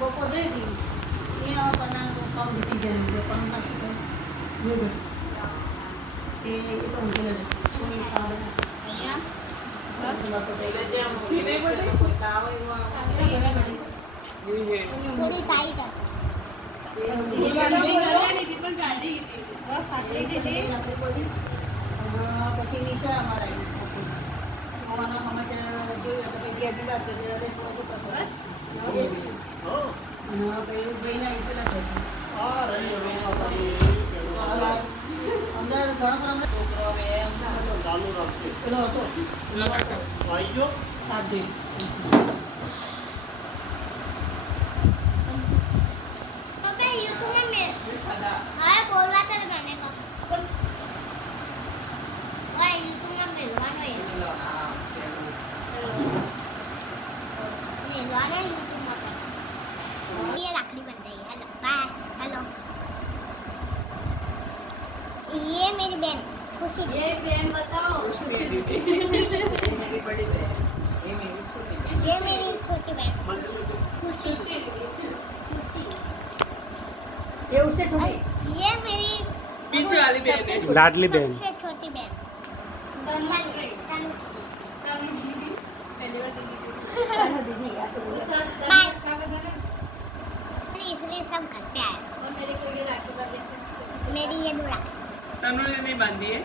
બપોર જઈ હતી અહીંયા બનાવવાનું કામ બીતી જાય પણ નથી એ તો ઊંઘી લેજો અહીંયા બસ થોડી ટાઈટ પછી નિશા અમારા આવી સમાચાર જોયું તો પછી અઢી બસ ભાઈના એ પેલા અંદર ઘણો છોકરો પેલો હતો સાત ये मेरी बहन खुशी ये बहन बताओ खुशी मेरी बड़ी बहन ये मेरी छोटी बहन खुशी खुशी ये उससे छोटी ये मेरी पीछे वाली बहन है लाडली बहन सबसे छोटी बहन पहली बार दीदी यार तो इसलिए सब घर पे आए और मेरे को ये राखी मेरी ये दो राखी तनु ने नहीं बांधी है।